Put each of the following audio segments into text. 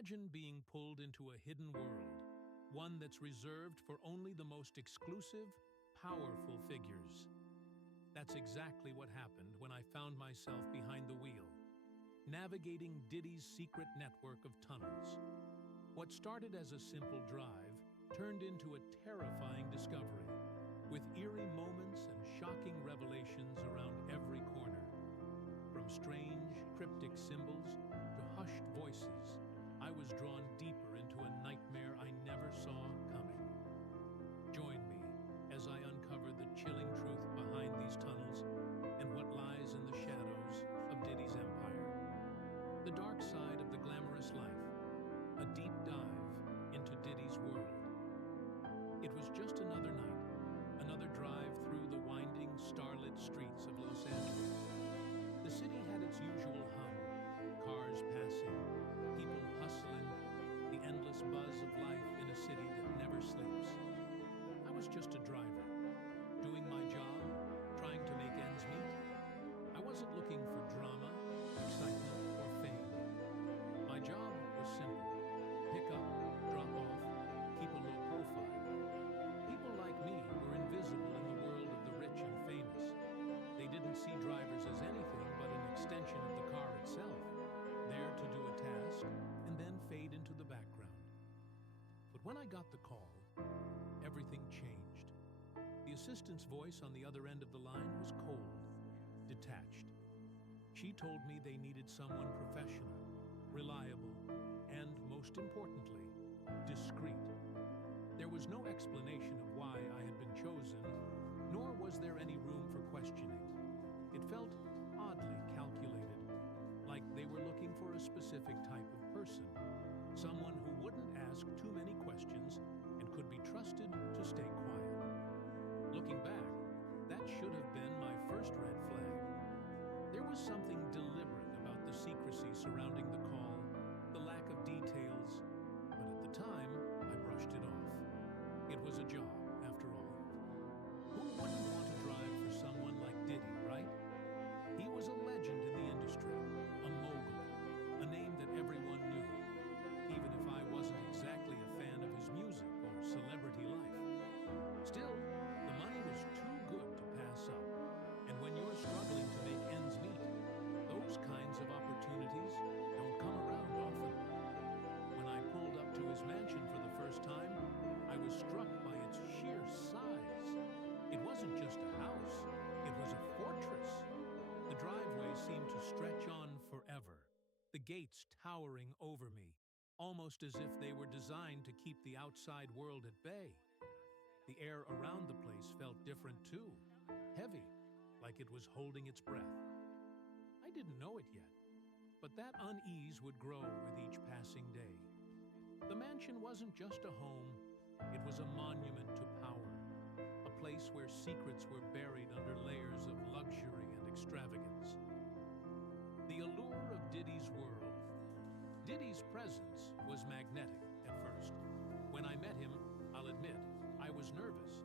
Imagine being pulled into a hidden world, one that's reserved for only the most exclusive, powerful figures. That's exactly what happened when I found myself behind the wheel, navigating Diddy's secret network of tunnels. What started as a simple drive turned into a terrifying discovery, with eerie moments and shocking revelations around every corner. From strange, cryptic symbols to hushed voices, I was drawn deeper into a nightmare I never saw coming. Join me as I uncover the chilling truth behind these tunnels and what lies in the shadows of Diddy's empire. The dark side of the glamorous life, a deep dive into Diddy's world. It was just another night, another drive through the winding, starlit streets of Los Angeles. The city had its usual hum, cars passing, people hustling, the endless buzz of life in a city that never sleeps. I was just a driver, doing my job, trying to make ends meet. I wasn't looking for drama, excitement, or fame. My job was simple: pick up, drop off, keep a low profile. People like me were invisible in the world of the rich and famous. They didn't see drivers as anything but an extension of the car itself, there to do a task and then fade into the background. But when I got the call, everything changed. The assistant's voice on the other end of the line was cold, detached. She told me they needed someone professional, reliable, and, most importantly, discreet. There was no explanation of why I had been chosen, nor was there any room for questioning. It felt oddly calculated, like they were looking for a specific type of person, someone who wouldn't ask too many questions and could be trusted to stay quiet. Looking back, that should have been my first red flag. There was something deliberate about the secrecy surrounding the call, the lack of details, but at the time, I brushed it off. It was a job, after all. Who wouldn't want to drive for someone like Diddy, right? He was a legend in the industry, a mogul, a name that everyone knew, even if I wasn't exactly a fan of his music or celebrity life. Still, the money was too good to pass up, and when you're struggling to make ends meet, those kinds of opportunities don't come around often. When I pulled up to his mansion for the first time, I was struck by its sheer size. It wasn't just a house, it was a fortress. The driveway seemed to stretch on forever, the gates towering over me, almost as if they were designed to keep the outside world at bay. The air around the place felt different too, heavy, like it was holding its breath. I didn't know it yet, but that unease would grow with each passing day. The mansion wasn't just a home, it was a monument to power, a place where secrets were buried under layers of luxury and extravagance. The allure of Diddy's world. Diddy's presence was magnetic at first. When I met him, I'll admit, I was nervous.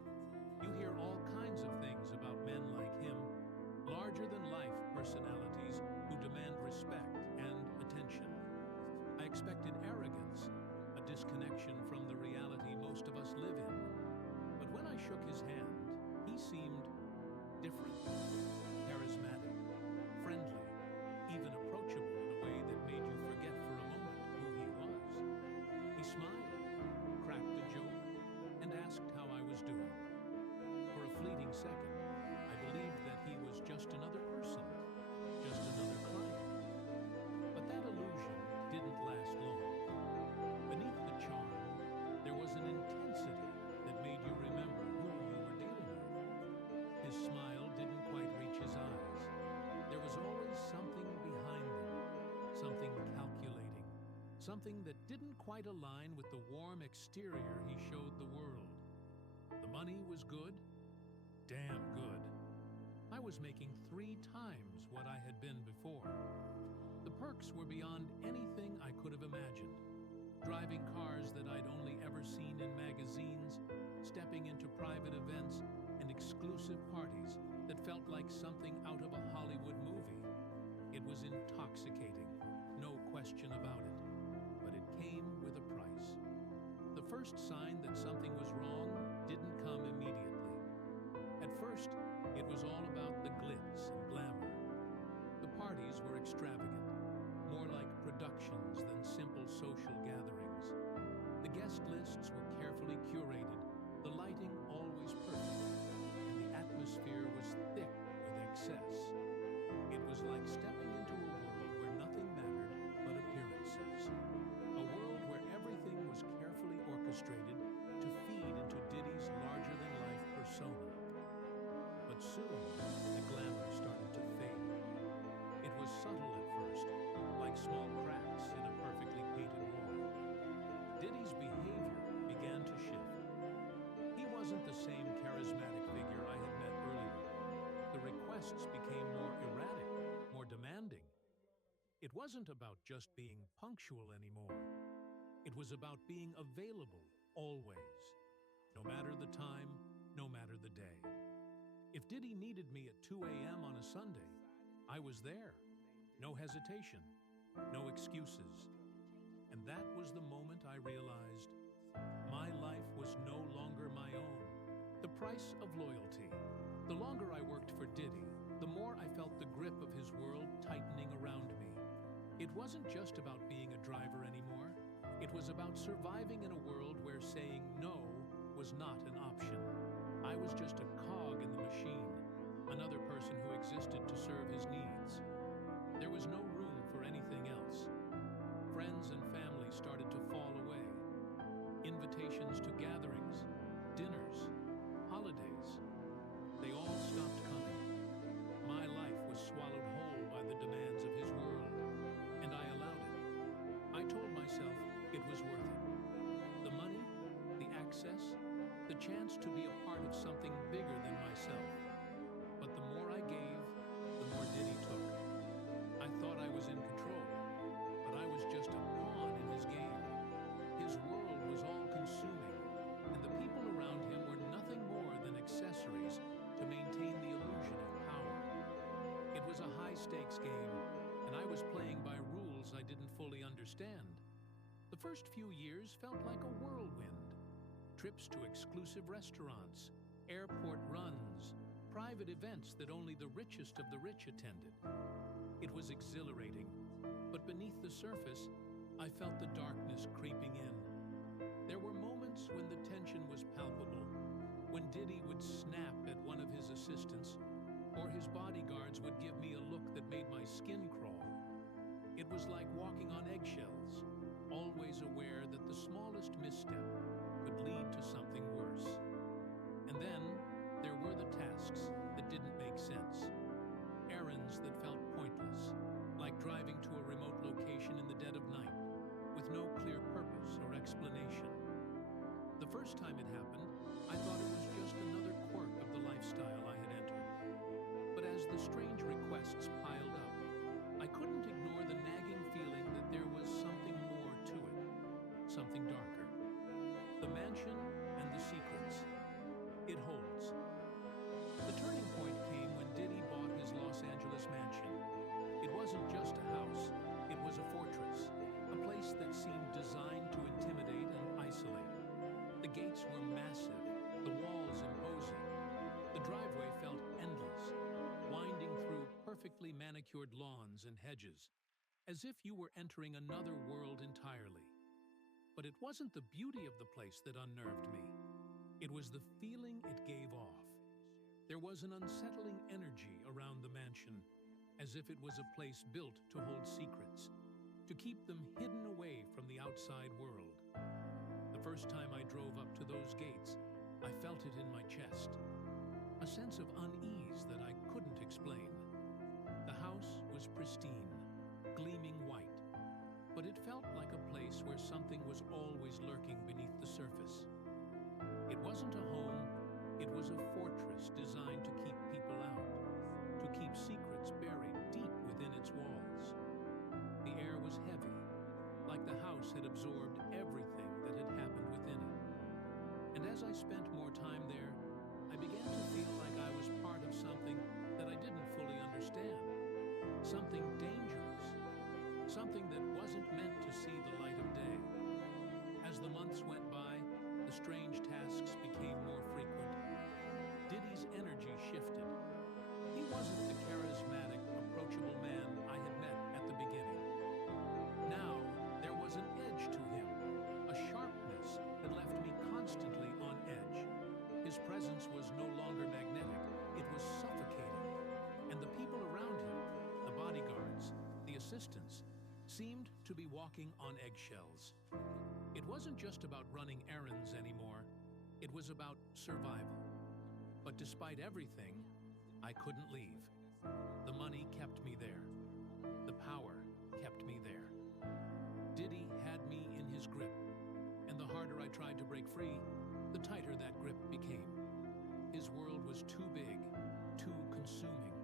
You hear all kinds of things about men like him, larger-than-life personalities who demand respect and attention. I expected arrogance, a disconnection from the reality most of us live in. But when I shook his hand, he seemed different, charismatic, friendly, even approachable in a way that made you forget for a moment who he was. He smiled, cracked a joke, and asked how I was doing. For a fleeting second, I believed that he was just another person, just another client. But that illusion didn't last long. Beneath the charm, there was an intensity that made you remember who you were dealing with. His smile didn't quite reach his eyes. There was always something behind them, something calculating, something that didn't quite align with the warm exterior he showed the world. The money was good, damn good. I was making 3 times what I had been before. The perks were beyond anything I could have imagined. Driving cars that I'd only ever seen in magazines, stepping into private events and exclusive parties that felt like something out of a Hollywood movie. It was intoxicating, no question about it. But it came first sign that something was wrong didn't come immediately. At first, it was all about the glitz and glamour. The parties were extravagant, more like productions than simple social gatherings. The guest lists were carefully curated, the lighting always perfect, and the atmosphere was thick with excess. It was like stepping into a world where nothing mattered but appearances. A world where everything was carefully orchestrated to feed into Diddy's larger-than-life persona. But soon, the glamour started to fade. It was subtle at first, like small cracks in a perfectly painted wall. Diddy's behavior began to shift. He wasn't the same charismatic figure I had met earlier. The requests became more erratic, more demanding. It wasn't about just being punctual anymore. It was about being available always, no matter the time, no matter the day. If Diddy needed me at 2 a.m. on a Sunday, I was there. No hesitation, no excuses. And that was the moment I realized my life was no longer my own. The price of loyalty. The longer I worked for Diddy, the more I felt the grip of his world tightening around me. It wasn't just about being a driver anymore. It was about surviving in a world where saying no was not an option. I was just a cog in the machine, another person who existed to serve his needs. There was no room for anything else. Friends and family started to fall away. Invitations to gatherings, dinners, holidays, they all stopped coming. My life was swallowed whole by the demands of his world, and I allowed it. I told myself it was worth it. The money, the access, the chance to be a part of something bigger than myself. But the more I gave, the more Diddy took. I thought I was in control, but I was just a pawn in his game. His world was all-consuming, and the people around him were nothing more than accessories to maintain the illusion of power. It was a high-stakes game, and I was playing by rules I didn't fully understand. The first few years felt like a whirlwind. Trips to exclusive restaurants, airport runs, private events that only the richest of the rich attended. It was exhilarating, but beneath the surface, I felt the darkness creeping in. There were moments when the tension was palpable, when Diddy would snap at one of his assistants, or his bodyguards would give me a look that made my skin crawl. It was like walking on eggshells, always aware that the smallest misstep could lead to something worse. And then there were the tasks that didn't make sense. Errands that felt pointless, like driving to a remote location in the dead of night, with no clear purpose or explanation. The first time it happened, I thought it was just another quirk of the lifestyle I had entered. But as the strange requests piled up, I couldn't ignore the nagging feeling that there was something more to it, something darker. The mansion and the secrets. It holds. The turning point came when Diddy bought his Los Angeles mansion. It wasn't just a house, it was a fortress, a place that seemed designed to intimidate and isolate. The gates were massive, the walls imposing. The driveway felt endless, winding through perfectly manicured lawns and hedges, as if you were entering another world entirely. But it wasn't the beauty of the place that unnerved me. It was the feeling it gave off. There was an unsettling energy around the mansion, as if it was a place built to hold secrets, to keep them hidden away from the outside world. The first time I drove up to those gates, I felt it in my chest, a sense of unease that I couldn't explain. The house was pristine, gleaming white, but it felt like a place where something was always lurking beneath the surface. It wasn't a home, it was a fortress designed to keep people out, to keep secrets buried deep within its walls. The air was heavy, like the house had absorbed everything that had happened within it. And as I spent more time there, I began to feel like I was part of something that I didn't fully understand. Something dangerous. Something that wasn't meant to see the light of day. As the months went by, strange tasks became more frequent, Diddy's energy shifted. He wasn't the charismatic, approachable man I had met at the beginning. Now, there was an edge to him, a sharpness that left me constantly on edge. His presence was no longer magnetic, it was suffocating. And the people around him, the bodyguards, the assistants, seemed to be walking on eggshells. It wasn't just about running errands anymore, it was about survival. But despite everything, I couldn't leave. The money kept me there. The power kept me there. Diddy had me in his grip, and the harder I tried to break free, the tighter that grip became. His world was too big, too consuming.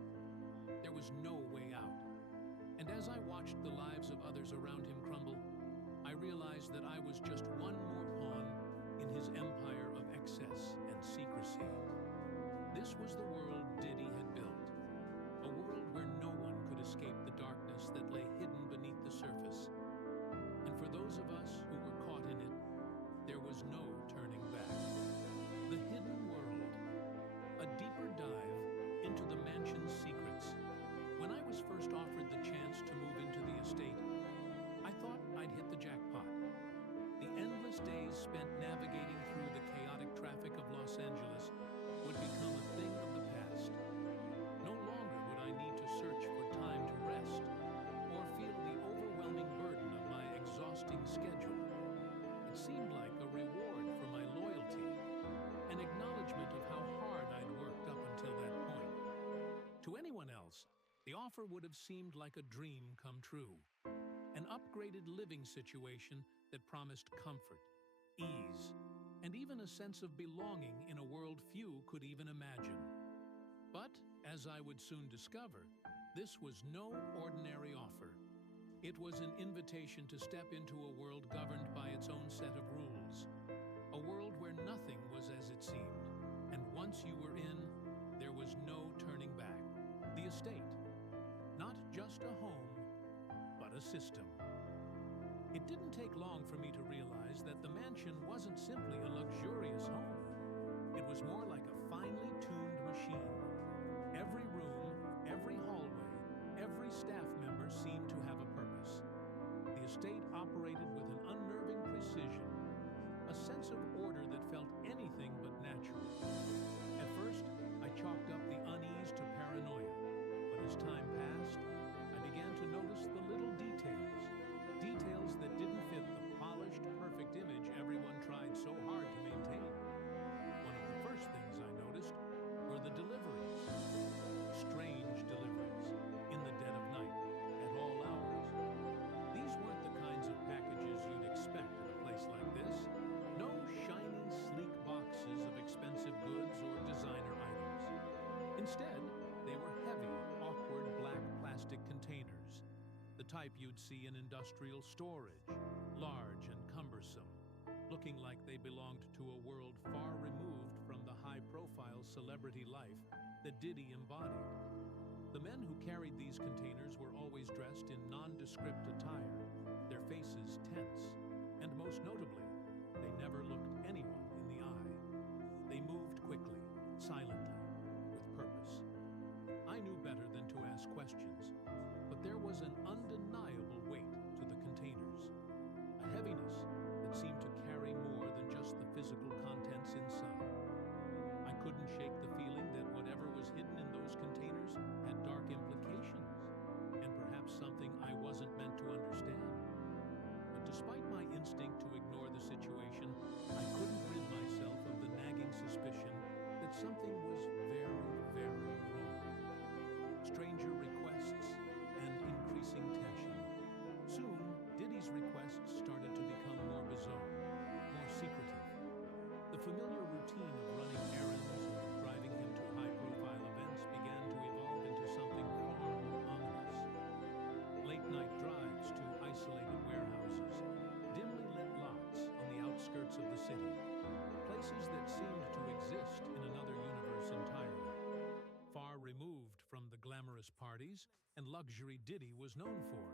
There was no way out. And as I watched the lives of others around him crumble, I realized that I was just one more pawn in his empire of excess and secrecy. This was the world Diddy had built, a world where no one could escape the darkness that lay hidden beneath the surface. And for those of us who were caught in it, there was no turning back. The hidden world, a deeper dive into the mansion's secrets. When I was first offered the chance to move into the estate, I thought I'd hit the jackpot. The endless days spent navigating through the chaotic traffic of Los Angeles would become a thing of the past. No longer would I need to search for time to rest or feel the overwhelming burden of my exhausting schedule. It seemed like a reward for my loyalty, an acknowledgement of how hard I'd worked up until that point. To anyone else, the offer would have seemed like a dream come true, an upgraded living situation that promised comfort, ease, and even a sense of belonging in a world few could even imagine. But, as I would soon discover, this was no ordinary offer. It was an invitation to step into a world governed by its own set of rules, a world where nothing was as it seemed, and once you were in, there was no turning back. The estate, not just a home, but a system. It didn't take long for me to realize that the mansion wasn't simply a luxurious home. It was more like a finely tuned machine. Every room, every hallway, every staff member seemed to have a purpose. The estate operated with an unnerving precision, a sense of order that felt anything but natural. At first, I chalked up the unease to paranoia, but as time passed, I began to notice the little details that didn't fit the polished, perfect image everyone tried so hard to maintain. One of the first things I noticed were the deliveries. Strange deliveries, in the dead of night, at all hours. These weren't the kinds of packages you'd expect at a place like this. No shiny, sleek boxes of expensive goods or designer items. Instead, they were heavy, awkward black plastic containers, the type you'd see in industrial storage, large and cumbersome, looking like they belonged to a world far removed from the high-profile celebrity life that Diddy embodied. The men who carried these containers were always dressed in nondescript attire, their faces tense, and most notably, they never looked anyone in the eye. They moved quickly, silently, with purpose. I knew better than to ask questions, but there was an undeniable weight to the containers, a heaviness that seemed to carry more than just the physical contents inside. I couldn't shake the feeling that whatever was hidden in those containers had dark implications, and perhaps something I wasn't meant to understand. But despite my instinct to ignore the situation, I couldn't rid myself of the nagging suspicion that something was very, very wrong. Stranger requests and increasing tension. Soon, Diddy's requests started to become more bizarre, more secretive. The familiar routine of running errands or driving him to high-profile events began to evolve into something far more ominous. Late-night drives to isolated warehouses, dimly lit lots on the outskirts of the city, places that seemed to exist in another universe entirely, far removed from the glamorous parties and luxury Diddy was known for.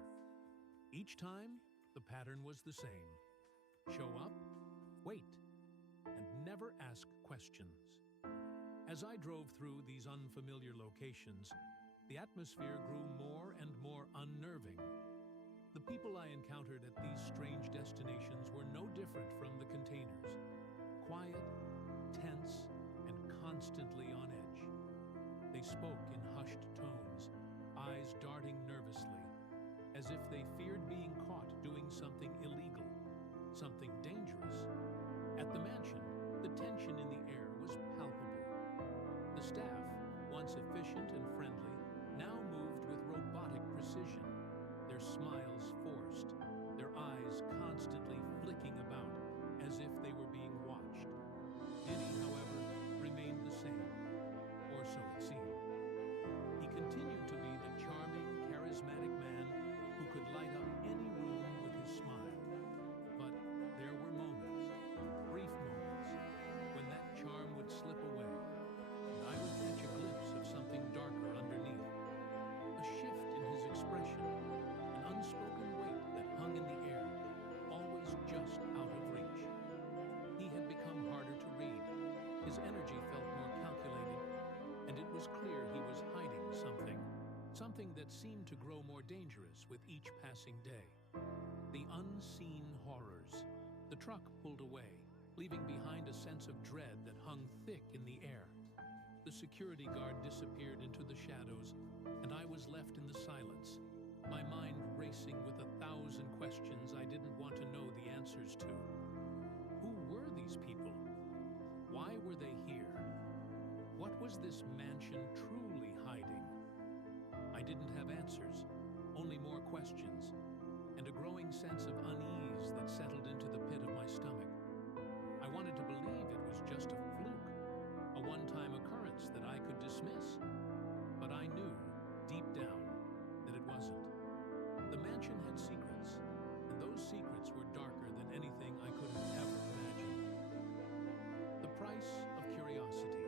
Each time, the pattern was the same. Show up, wait, and never ask questions. As I drove through these unfamiliar locations, the atmosphere grew more and more unnerving. The people I encountered at these strange destinations were no different from the containers. Quiet, tense, and constantly on edge. They spoke in hushed tones, eyes darting nervously, as if they feared being caught doing something illegal, something dangerous. At the mansion, the tension in the air was palpable. The staff, once efficient and friendly, now moved with robotic precision, their smiles forced, their eyes constantly flicking about as if they were being watched. Diddy, however, remained the same, or so it seemed. He continued to be the charming, charismatic man who could light up any room with his smile. But there were moments, brief moments, when that charm would slip away, and I would catch a glimpse of something darker underneath. A shift in his expression, an unspoken weight that hung in the air, always just out of reach. He had become harder to read. His energy felt more calculated, and it was clear he was hiding something. Something that seemed to grow more dangerous with each passing day. The unseen horrors. The truck pulled away, leaving behind a sense of dread that hung thick in the air. The security guard disappeared into the shadows, and I was left in the silence, my mind racing with 1,000 questions I didn't want to know the answers to. Who were these people? Why were they here? What was this mansion truly hiding? I didn't have answers, only more questions, and a growing sense of unease that settled into the pit of my stomach. I wanted to believe it was just a fluke, a one-time occurrence that I could dismiss. But I knew, deep down, that it wasn't. The mansion had secrets, and those secrets were darker than anything I could have ever imagined. The price of curiosity.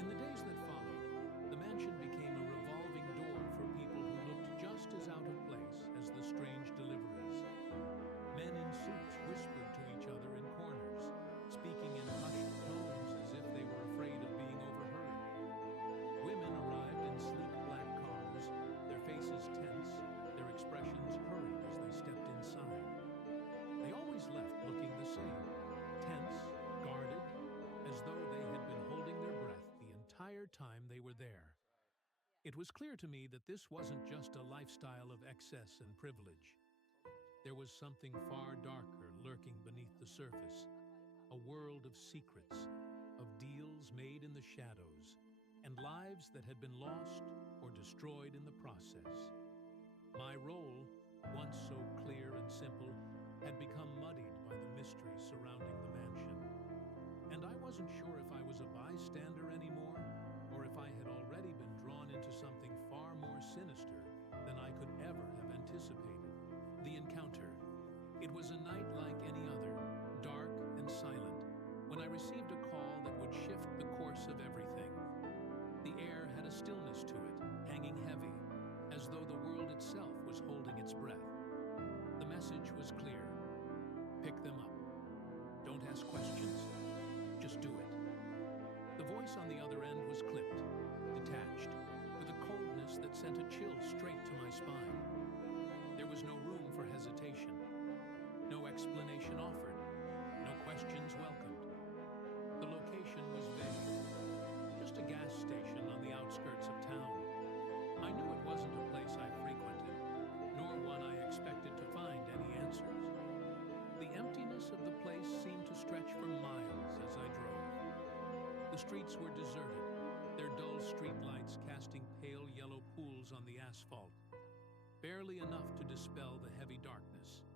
In the days that followed, the mansion became a revolving door for people who looked just as out of place as the strange deliveries. Men in suits whispered to each other in corners, speaking in hushed tones as if they were afraid of being overheard. Women arrived in sleek black cars, their faces tense, their expressions hurried as they stepped inside. They always left looking the same, tense, guarded, as though they had been holding their breath the entire time they were there. It was clear to me that this wasn't just a lifestyle of excess and privilege. There was something far darker lurking beneath the surface, a world of secrets, of deals made in the shadows, and lives that had been lost or destroyed in the process. My role, once so clear and simple, had become muddied by the mystery surrounding the mansion. And I wasn't sure if I was a bystander anymore, or if I had already been drawn into something far more sinister than I could ever have anticipated. The encounter. It was a night like any other, dark and silent, when I received a call that would shift the course of everything. The air had a stillness to it, hanging heavy, as though the world itself was holding its breath. The message was clear. Pick them up. Don't ask questions. Just do it. The voice on the other end was clipped, detached, with a coldness that sent a chill straight to my spine. There was no room for hesitation, no explanation offered, no questions welcomed. The location was vague, just a gas station on the outskirts of town. I knew it wasn't a place I frequented, nor one I expected to find any answers. The emptiness of the place seemed to stretch for miles as I drove. The streets were deserted, their dull streetlights casting pale yellow pools on the asphalt, barely enough to dispel the heavy darkness.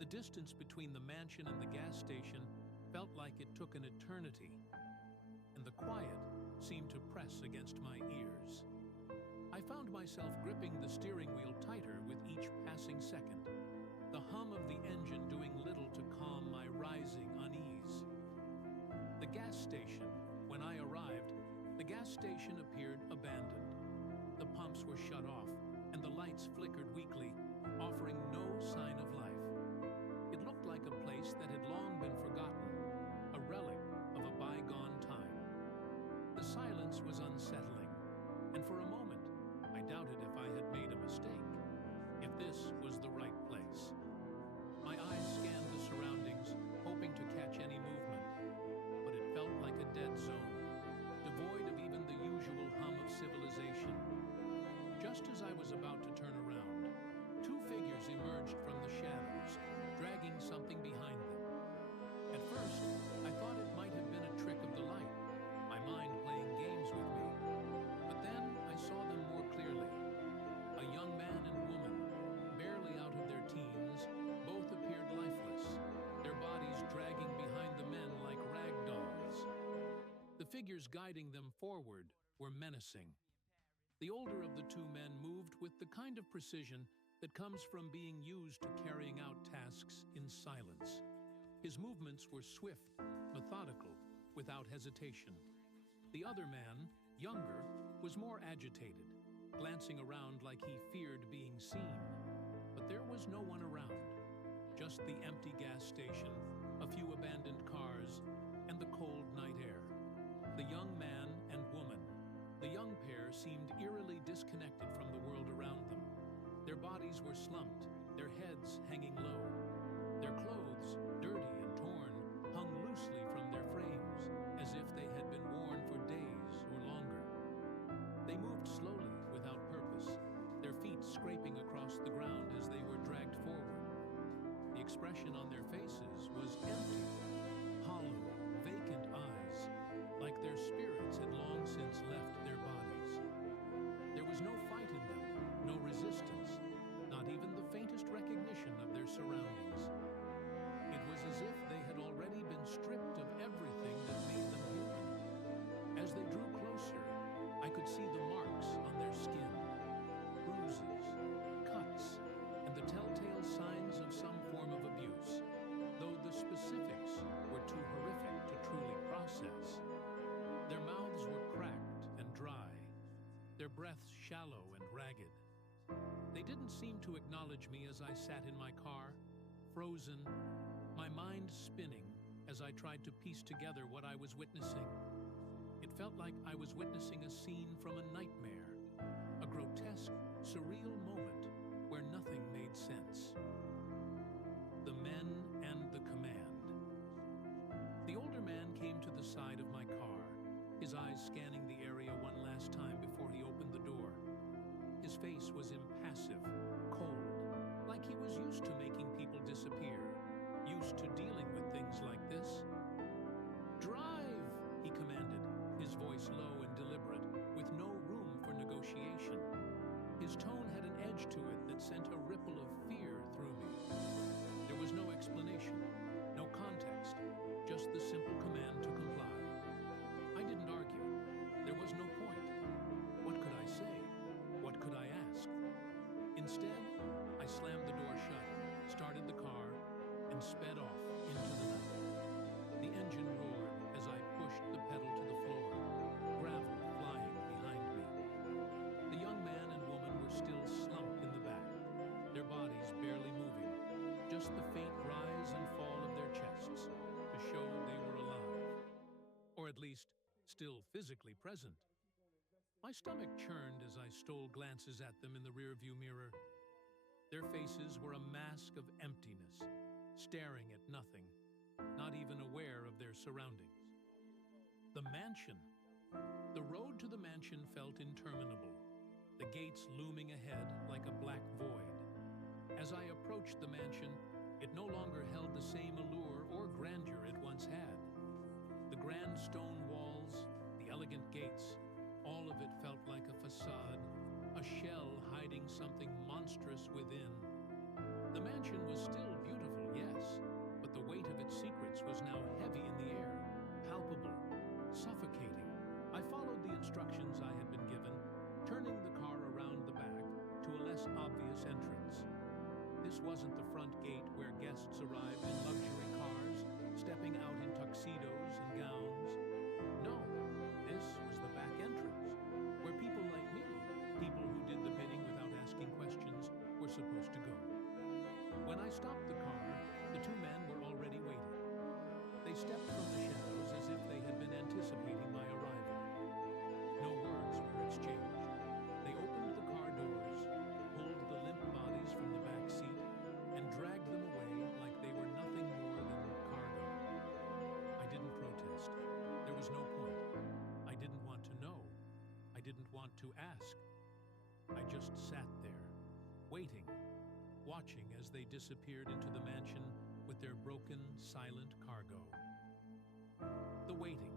The distance between the mansion and the gas station felt like it took an eternity, and the quiet seemed to press against my ears. I found myself gripping the steering wheel tighter with each passing second, the hum of the engine doing little to calm my rising unease. The gas station. When I arrived, the gas station appeared abandoned. The pumps were shut off, and the lights flickered weakly, offering no sign of life. It looked like a place that had long been forgotten, and for a moment, I doubted if I had made a mistake, if this was the right place. My eyes scanned the surroundings, hoping to catch any movement, but it felt like a dead zone, devoid of even the usual hum of civilization. Just as I was about to turn around, two figures emerged from the shadows, dragging something behind them. At first, I thought it might have been a trick of the light, my mind playing games with me. But then I saw them more clearly. A young man and woman, barely out of their teens, both appeared lifeless, their bodies dragging behind the men like rag dolls. The figures guiding them forward were menacing. The older of the two men moved with the kind of precision that comes from being used to carrying out tasks in silence. His movements were swift, methodical, without hesitation. The other man, younger, was more agitated, glancing around like he feared being seen. But there was no one around, just the empty gas station, a few abandoned cars, and the cold night air. The young man and woman, the young pair seemed eerily disconnected from the world around them. Their bodies were slumped, their heads hanging low. Their clothes, dirty and torn, hung loosely from their frames, as if they had been worn for days or longer. They moved slowly, without purpose, their feet scraping across the ground as they were dragged forward. The expression on their faces was empty, hollow, vacant eyes, like their spirits had long since left their bodies. There was no fight in them, no resistance, not even the faintest recognition of their surroundings. It was as if they had already been stripped of everything that made them human. As they drew closer, I could see the marks on their skin, bruises, cuts, and the telltale signs of some form of abuse, though the specifics were too horrific to truly process. Their mouths were cracked and dry, their breaths shallow and ragged. They didn't seem to acknowledge me as I sat in my car, frozen, my mind spinning as I tried to piece together what I was witnessing. It felt like I was witnessing a scene from a nightmare, a grotesque, surreal moment where nothing made sense. The men and the command. The older man came to the side of my car, his eyes scanning the area one last time before he opened the door. His face was impassive, cold, like he was used to making people disappear, used to dealing with things like this. "Drive!" he commanded, his voice low and deliberate, with no room for negotiation. His tone had an edge to it that sent a ripple of fear through me. There was no explanation, no context, just the simple command to comply. I didn't argue. There was no point. What could I say? What could I ask? Instead, I slammed the door shut, started the car, and sped off into the night. The engine roared as I pushed the pedal to the floor, gravel flying behind me. The young man and woman were still slumped in the back, their bodies barely moving, just the faint rise and fall of their chests to show they were alive, or at least still physically present. My stomach churned as I stole glances at them in the rearview mirror. Their faces were a mask of emptiness, staring at nothing, not even aware of their surroundings. The mansion. The road to the mansion felt interminable, the gates looming ahead like a black void. As I approached the mansion, it no longer held the same allure or grandeur it once had. The grand stone walls, the elegant gates, all of it felt like a facade, a shell hiding something monstrous within. The mansion was still beautiful, yes, but the weight of its secrets was now heavy in the air, palpable, suffocating. I followed the instructions I had been given, turning the car around the back to a less obvious entrance. This wasn't the front gate where guests arrived in luxury cars, stepping out in tuxedos and gowns. No, this was the back entrance, where people like me, people who did the bidding without asking questions, were supposed to go. When I stopped the car, the two men were already waiting. They stepped from the shadows as if they had been anticipating my arrival. No words were exchanged. want to ask. I just sat there, waiting, watching as they disappeared into the mansion with their broken, silent cargo. The waiting.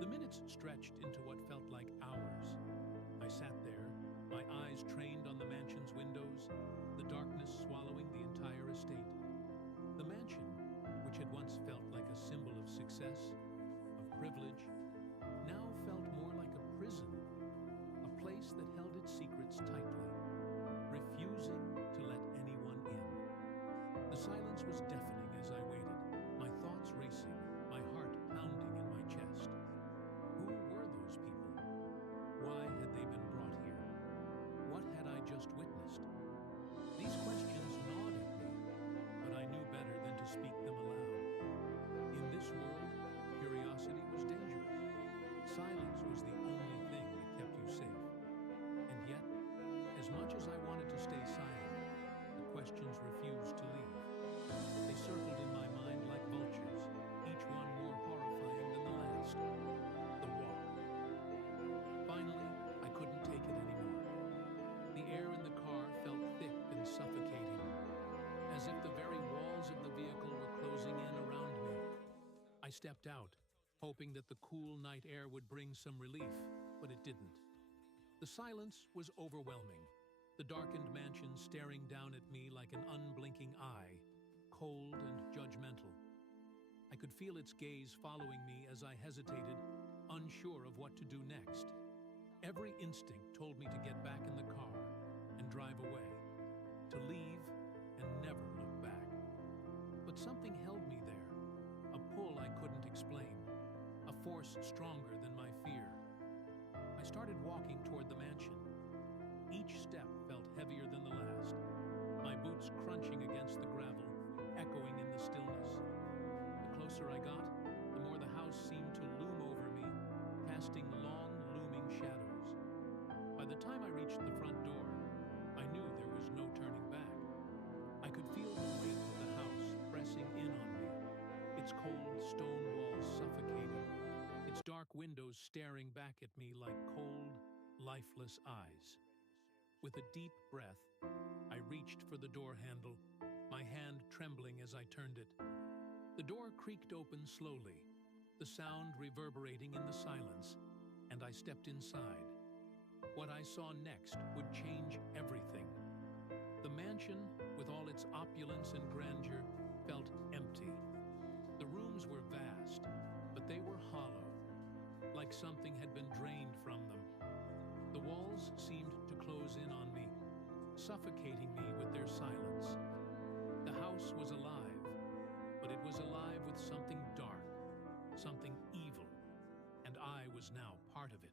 The minutes stretched into what felt like hours. I sat there, my eyes trained on the mansion's windows, the darkness swallowing the entire estate. The mansion, which had once felt like a symbol of success, of privilege, now felt more like a prison, a place that held its secrets tightly, refusing to let anyone in. The silence was deafening as I waited, my thoughts racing, my heart pounding in my chest. Who were those people? Why had they been brought here? What had I just witnessed? These questions gnawed at me, but I knew better than to speak them aloud. In this world, curiosity was dangerous. Silence was the only thing that kept you safe. And yet, as much as I wanted to stay silent, the questions refused to leave. They circled in my mind like vultures, each one more horrifying than the last. The walk. Finally, I couldn't take it anymore. The air in the car felt thick and suffocating, as if the very walls of the vehicle were closing in around me. I stepped out, hoping that the cool night air would bring some relief, but it didn't. The silence was overwhelming, the darkened mansion staring down at me like an unblinking eye, cold and judgmental. I could feel its gaze following me as I hesitated, unsure of what to do next. Every instinct told me to get back in the car and drive away, to leave and never look back. But something held me there, a pull I couldn't explain, a force stronger than my fear. I started walking toward the mansion. Each step felt heavier than the last, my boots crunching against the gravel, echoing in the stillness. The closer I got, the more the house seemed to loom over me, casting long, looming shadows. By the time I reached the front door, I knew there was no turning back. I could feel the weight of the house pressing in on me, its cold stone walls suffocating, its dark windows staring back at me like cold, lifeless eyes. With a deep breath, I reached for the door handle, my hand trembling as I turned it. The door creaked open slowly, the sound reverberating in the silence, and I stepped inside. What I saw next would change everything. The mansion, with all its opulence and grandeur, felt empty. The rooms were vast, but they were hollow, like something had been drained from them. The walls seemed to close in on me, suffocating me with their silence. The house was alive, but it was alive with something dark, something evil, and I was now part of it.